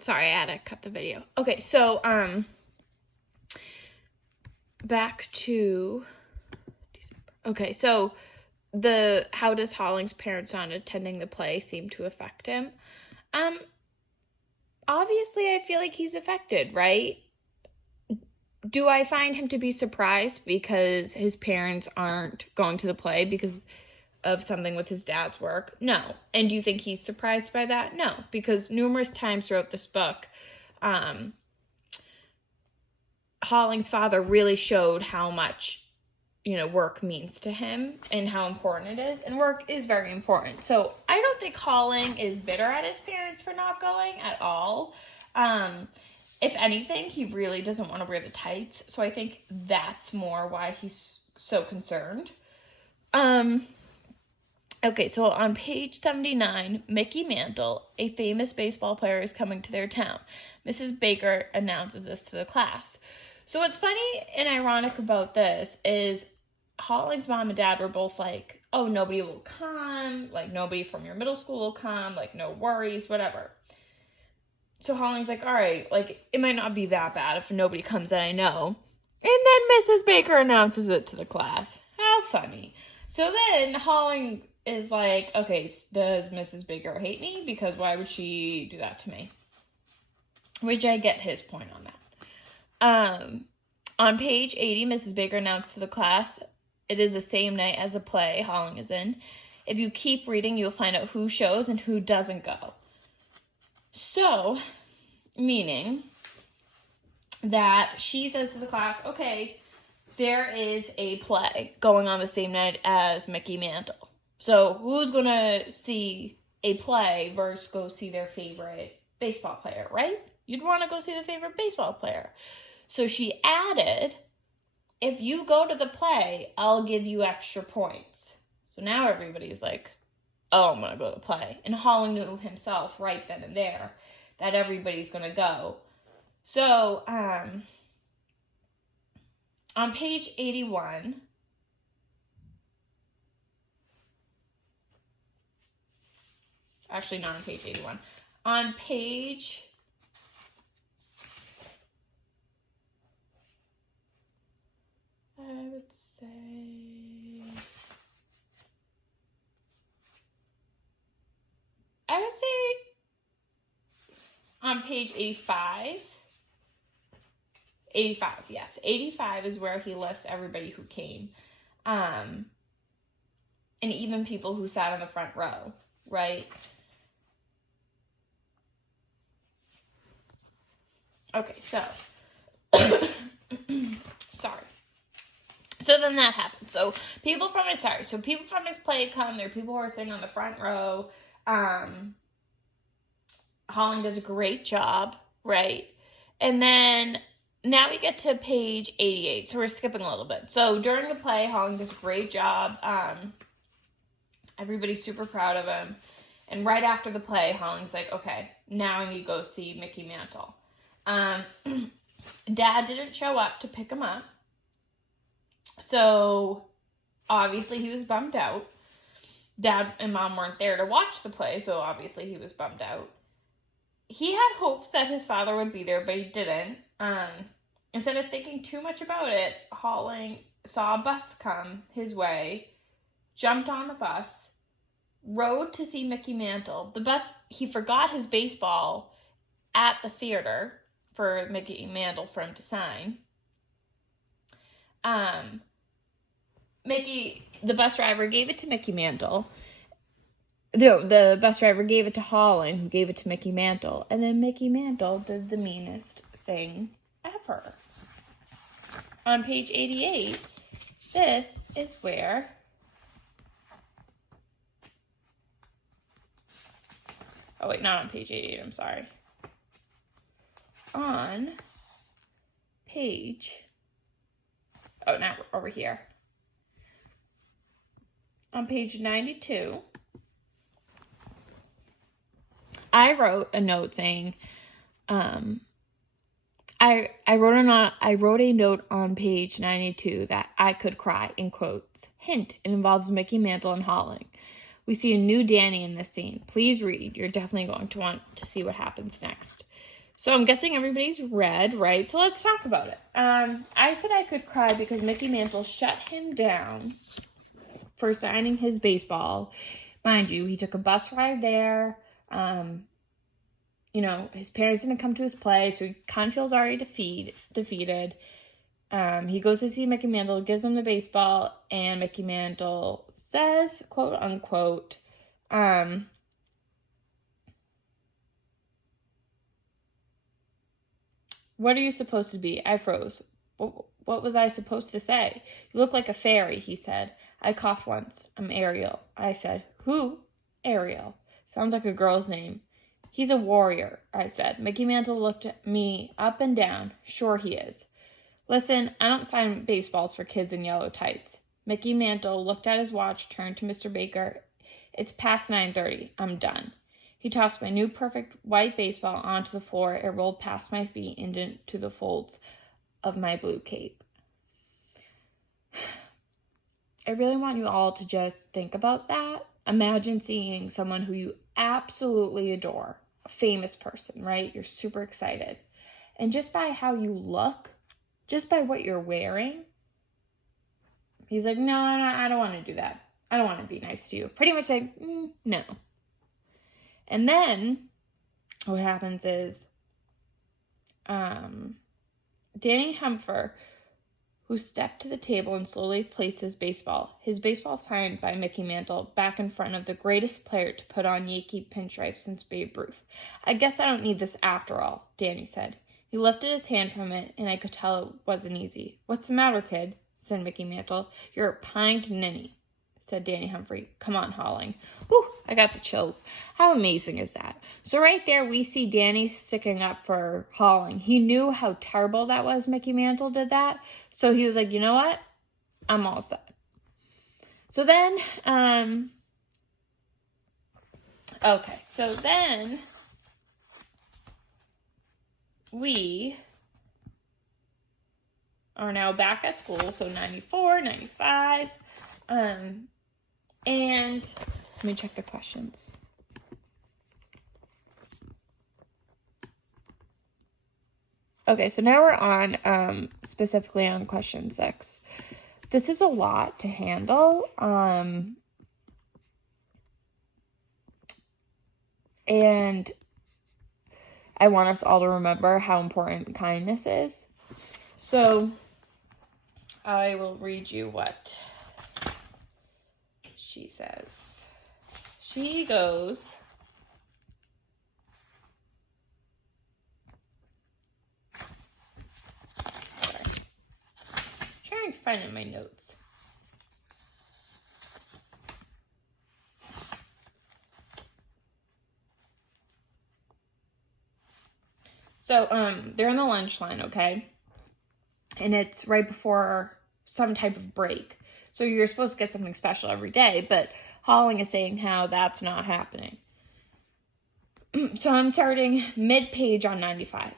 Sorry, I had to cut the video. Okay, so, back to... Okay, so how does Holling's parents on attending the play seem to affect him? Obviously, I feel like he's affected, right? Do I find him to be surprised because his parents aren't going to the play because of something with his dad's work? No. And do you think he's surprised by that? No, because numerous times throughout this book, Holling's father really showed how much, work means to him and how important it is. And work is very important. So I don't think Holling is bitter at his parents for not going at all. If anything, he really doesn't want to wear the tights. So I think that's more why he's so concerned. Okay, so on page 79, Mickey Mantle, a famous baseball player, is coming to their town. Mrs. Baker announces this to the class. So what's funny and ironic about this is Holling's mom and dad were both like, oh, nobody will come, like nobody from your middle school will come, like no worries, whatever. So Holling's like, all right, like it might not be that bad if nobody comes that I know. And then Mrs. Baker announces it to the class. How funny. So then Holling is like, okay, does Mrs. Baker hate me? Because why would she do that to me? Which I get his point on that. On page 80, Mrs. Baker announced to the class, it is the same night as the play Holling is in. If you keep reading, you'll find out who shows and who doesn't go. So, meaning that she says to the class, okay, there is a play going on the same night as Mickey Mantle. So who's going to see a play versus go see their favorite baseball player, right? You'd want to go see the favorite baseball player. So she added, if you go to the play, I'll give you extra points. So now everybody's like, oh, I'm going to go to the play. And Holling knew himself right then and there that everybody's going to go. So, on page 81, actually not on page 81, on page, I would say on page 85, 85, yes. 85 is where he lists everybody who came. And even people who sat in the front row, right? Okay, so. Sorry. So then that happened. So people from his play come. There are people who are sitting on the front row. Holling does a great job, right? And then now we get to page 88, so we're skipping a little bit. So during the play, Holling does a great job. Everybody's super proud of him. And right after the play, Holling's like, okay, now I need to go see Mickey Mantle. Dad didn't show up to pick him up. So obviously he was bummed out. Dad and Mom weren't there to watch the play, so obviously he was bummed out. He had hopes that his father would be there, but he didn't. Instead of thinking too much about it, Holling saw a bus come his way, jumped on the bus, rode to see Mickey Mantle. He forgot his baseball at the theater for Mickey Mantle for him to sign. The bus driver gave it to Mickey Mantle. No, the bus driver gave it to Holling, who gave it to Mickey Mantle. And then Mickey Mantle did the meanest thing ever. On page 88, this is where oh wait, not on page 88, I'm sorry. On page, oh, now over here. On page 92, I wrote a note saying, I wrote a note on page 92 that I could cry, in quotes. Hint, it involves Mickey Mantle and Holling. We see a new Danny in this scene. Please read. You're definitely going to want to see what happens next. So I'm guessing everybody's read, right? So let's talk about it. I said I could cry because Mickey Mantle shut him down for signing his baseball. Mind you, he took a bus ride there. His parents didn't come to his play, so he kind of feels already defeated. He goes to see Mickey Mantle, gives him the baseball, and Mickey Mantle says, quote unquote, "What are you supposed to be?" I froze. What was I supposed to say? "You look like a fairy," he said. I coughed once. "I'm Ariel." I said. "Who?" "Ariel. Sounds like a girl's name." "He's a warrior," I said. Mickey Mantle looked at me up and down. "Sure he is." "Listen, I don't sign baseballs for kids in yellow tights." Mickey Mantle looked at his watch, turned to Mr. Baker. "It's past 9:30. I'm done." He tossed my new perfect white baseball onto the floor. It rolled past my feet into the folds of my blue cape. I really want you all to just think about that. Imagine seeing someone who you absolutely adore, a famous person, right? You're super excited. And just by how you look, just by what you're wearing, he's like, no, I don't want to do that. I don't want to be nice to you. Pretty much like, no. And then what happens is Danny Humpher, who stepped to the table and slowly placed his baseball signed by Mickey Mantle, back in front of the greatest player to put on Yankee pinstripes since Babe Ruth. "I guess I don't need this after all," Danny said. He lifted his hand from it, and I could tell it wasn't easy. "What's the matter, kid?" said Mickey Mantle. "You're a pined ninny," said Danny Humphrey. "Come on, Holling." Whew, I got the chills. How amazing is that? So right there, we see Danny sticking up for Holling. He knew how terrible that was, Mickey Mantle did that. So he was like, you know what? I'm all set. So then, we are now back at school. So 94, 95. And let me check the questions. Okay, so now we're on specifically on question 6. This is a lot to handle. And I want us all to remember how important kindness is. So I will read you what she says. She goes, trying to find it in my notes. So they're in the lunch line, okay? And it's right before some type of break. So you're supposed to get something special every day, but Holling is saying how that's not happening. So I'm starting mid-page on 95.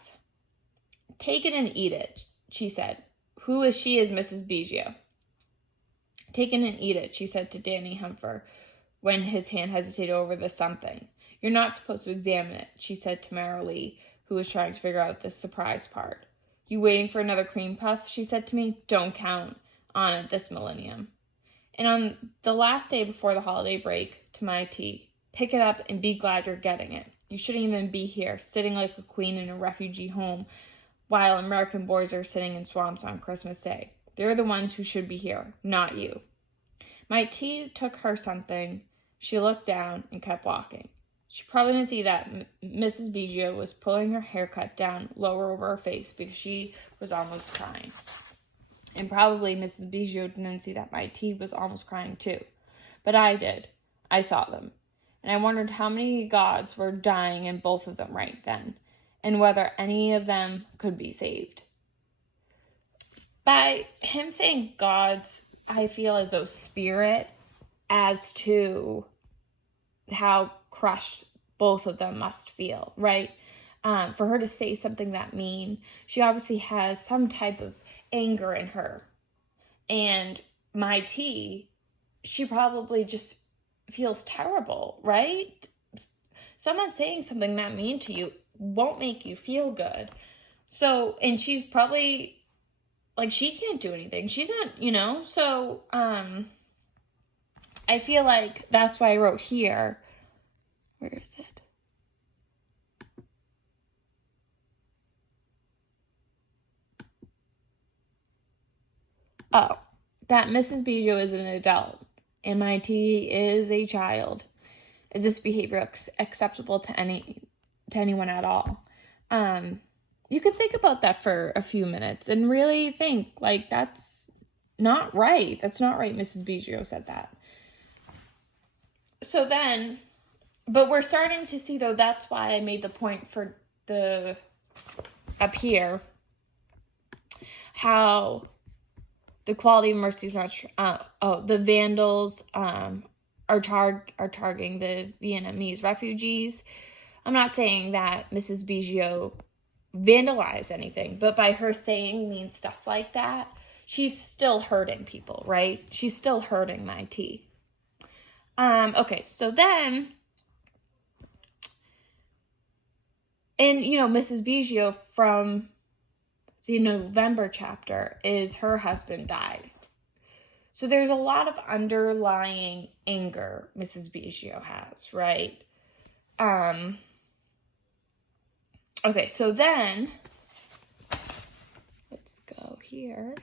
"Take it and eat it," she said. "Who is she?" "Is Mrs. Biggio." "Take it and eat it," she said to Danny Humpher when his hand hesitated over the something. "You're not supposed to examine it," she said to Marilee, who was trying to figure out the surprise part. "You waiting for another cream puff?" she said to me. "Don't count on it this millennium." And on the last day before the holiday break, to my tea, "Pick it up and be glad you're getting it. You shouldn't even be here, sitting like a queen in a refugee home, while American boys are sitting in swamps on Christmas Day. They're the ones who should be here, not you." My tea took her something. She looked down and kept walking. She probably didn't see that Mrs. Biggio was pulling her haircut down lower over her face because she was almost crying. And probably Mrs. Biggio didn't see that my tea was almost crying too. But I did. I saw them. And I wondered how many gods were dying in both of them right then, and whether any of them could be saved. By him saying gods, I feel as though spirit, as to how crushed both of them must feel, right? For her to say something that mean, she obviously has some type of anger in her. And my tea, she probably just feels terrible, right? Someone saying something that mean to you, won't make you feel good. So, and she's probably, like, she can't do anything. She's not, so, I feel like that's why I wrote here. Where is it? Oh, that Mrs. Bijou is an adult. MIT is a child. Is this behavior acceptable to anyone at all? You could think about that for a few minutes and really think, like, that's not right. That's not right. Mrs. Bijou said that. So then, but we're starting to see, though, that's why I made the point for up here, how the Quality of Mercy is not, the vandals are targeting the Vietnamese refugees. I'm not saying that Mrs. Bijou vandalized anything, but by her saying mean stuff like that, she's still hurting people, right? She's still hurting my tea. Okay, so then, and Mrs. Bijou from the November chapter is her husband died. So there's a lot of underlying anger Mrs. Bijou has, right? Okay, so then, let's go here.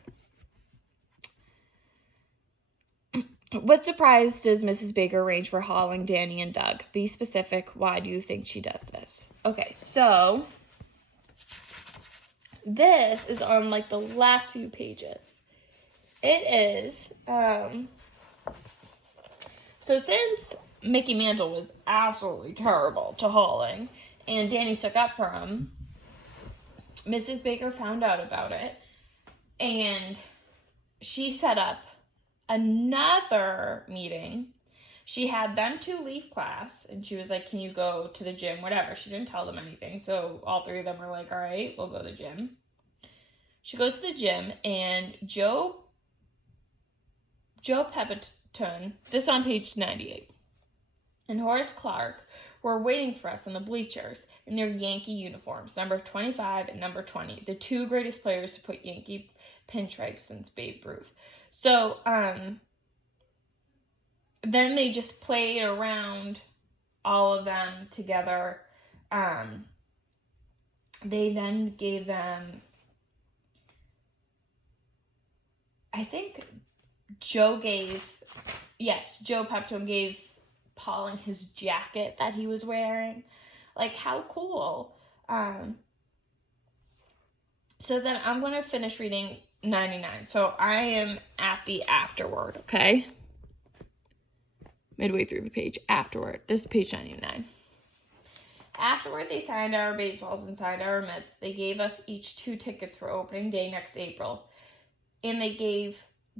What surprise does Mrs. Baker arrange for hauling Danny and Doug? Be specific. Why do you think she does this? Okay, so this is on like the last few pages. It is, so since Mickey Mantle was absolutely terrible to hauling, and Danny stuck up for him, Mrs. Baker found out about it, and she set up another meeting. She had them two leave class, and she was like, can you go to the gym, whatever. She didn't tell them anything, so all three of them were like, all right, we'll go to the gym. She goes to the gym, and Joe Pepitone, this on page 98, and Horace Clark were waiting for us on the bleachers in their Yankee uniforms, number 25 and number 20, the two greatest players to put Yankee pinstripes since Babe Ruth. So, then they just played around, all of them together. They then gave them, I think Joe Pepitone gave Pauling his jacket that he was wearing. Like, how cool. So then I'm going to finish reading 99. So I am at the afterword, okay? Midway through the page, afterward. This is page 99. Afterward, they signed our baseballs and signed our mitts. They gave us each 2 tickets for opening day next April. And they gave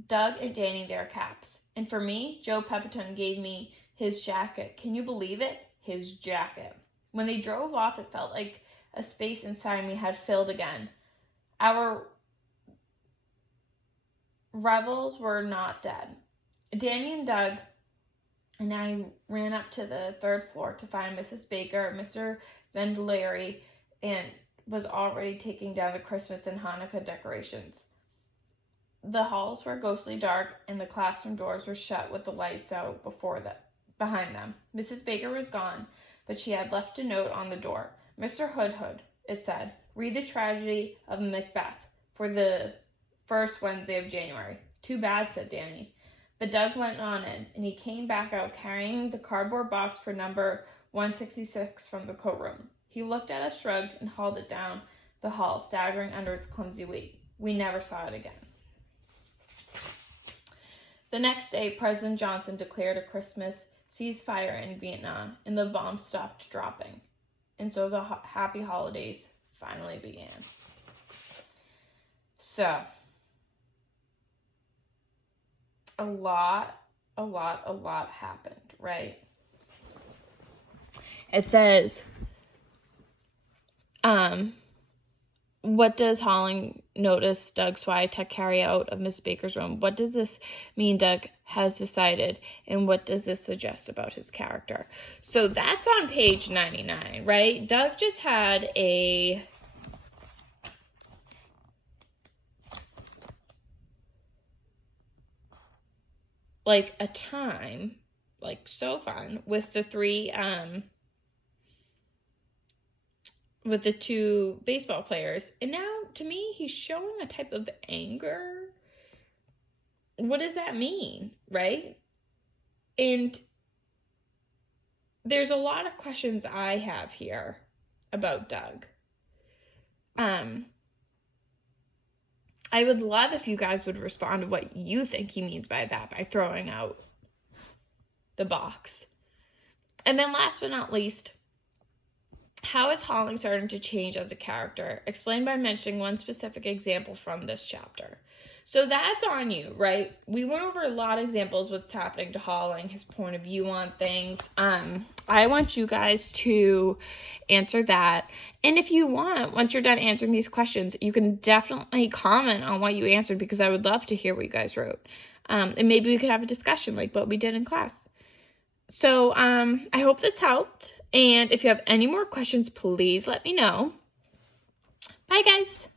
Doug and Danny their caps. And for me, Joe Pepitone gave me his jacket. Can you believe it? His jacket. When they drove off, it felt like a space inside me had filled again. Our revels were not dead. Danny and Doug and I ran up to the 3rd floor to find Mrs. Baker, Mr. Vendelari, and was already taking down the Christmas and Hanukkah decorations. The halls were ghostly dark, and the classroom doors were shut with the lights out behind them. Mrs. Baker was gone, but she had left a note on the door. Mr. Hoodhood, it said, read the tragedy of Macbeth for the first Wednesday of January. Too bad, said Danny. But Doug went on in, and he came back out carrying the cardboard box for number 166 from the coat room. He looked at us, shrugged, and hauled it down the hall, staggering under its clumsy weight. We never saw it again. The next day, President Johnson declared a Christmas ceasefire in Vietnam, and the bombs stopped dropping. And so the happy holidays finally began. So, a lot happened, right? It says, what does Holling notice Doug Swiatek carry out of Miss Baker's room? What does this mean Doug has decided? And what does this suggest about his character? So that's on page 99, right? Doug just had a time, so fun, with the two baseball players. And now, to me, he's showing a type of anger. What does that mean, right? And there's a lot of questions I have here about Doug. I would love if you guys would respond to what you think he means by that, by throwing out the box. And then last but not least, how is Holling starting to change as a character? Explain by mentioning one specific example from this chapter. So that's on you, right? We went over a lot of examples, what's happening to Holling, his point of view on things. I want you guys to answer that. And if you want, once you're done answering these questions, you can definitely comment on what you answered, because I would love to hear what you guys wrote. And maybe we could have a discussion like what we did in class. So I hope this helped. And if you have any more questions, please let me know. Bye, guys.